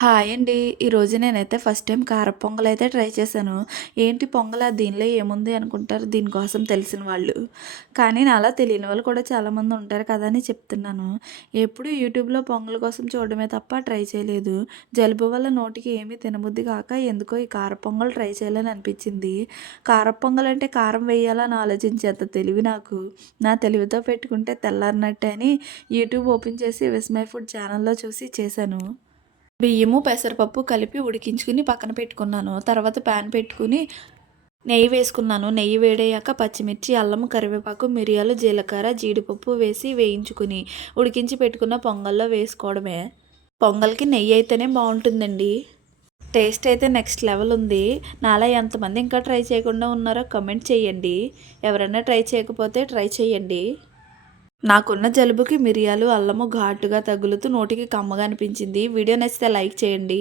Hi అండి. ఈరోజు నేనైతే ఫస్ట్ టైం కారప్పొంగలైతే ట్రై చేశాను. ఏంటి పొంగలా? దీనిలో ఏముంది అనుకుంటారు దీనికోసం తెలిసిన వాళ్ళు. కానీ నాలా తెలియని వాళ్ళు కూడా చాలామంది ఉంటారు కదా అని చెప్తున్నాను. ఎప్పుడూ యూట్యూబ్‌లో పొంగల్ కోసం చూడడమే తప్ప ట్రై చేయలేదు. జలుబు వల్ల నోటికి ఏమీ తినబుద్ధి కాక ఎందుకో ఈ కారప్పొంగల్ ట్రై చేయాలని అనిపించింది. కారప్పొంగల్ అంటే కారం వేయాలా అని ఆలోచించేంత తెలివి నాకు. నా తెలివితో పెట్టుకుంటే తెల్లారినట్టే అని యూట్యూబ్ ఓపెన్ చేసి విస్మయ్ ఫుడ్ ఛానల్‌లో చూసి చేశాను. బియ్యము, పెసరపప్పు కలిపి ఉడికించుకుని పక్కన పెట్టుకున్నాను. తర్వాత ప్యాన్ పెట్టుకుని నెయ్యి వేసుకున్నాను. నెయ్యి వేడయ్యాక పచ్చిమిర్చి, అల్లం, కరివేపాకు, మిరియాలు, జీలకర్ర, జీడిపప్పు వేసి వేయించుకుని ఉడికించి పెట్టుకున్న పొంగల్లో వేసుకోవడమే. పొంగల్‌కి నెయ్యి అయితేనే బావుంటుందండి. టేస్ట్ అయితే నెక్స్ట్ లెవెల్ ఉంది. నాలా ఎంతమంది ఇంకా ట్రై చేయకుండా ఉన్నారో కామెంట్ చేయండి. ఎవరైనా ట్రై చేయకపోతే ట్రై చేయండి. నాకున్న జలుబుకి మిరియాలు, అల్లము ఘాటుగా తగులుతూ నోటికి కమ్మగా అనిపించింది. వీడియో నచ్చితే లైక్ చేయండి.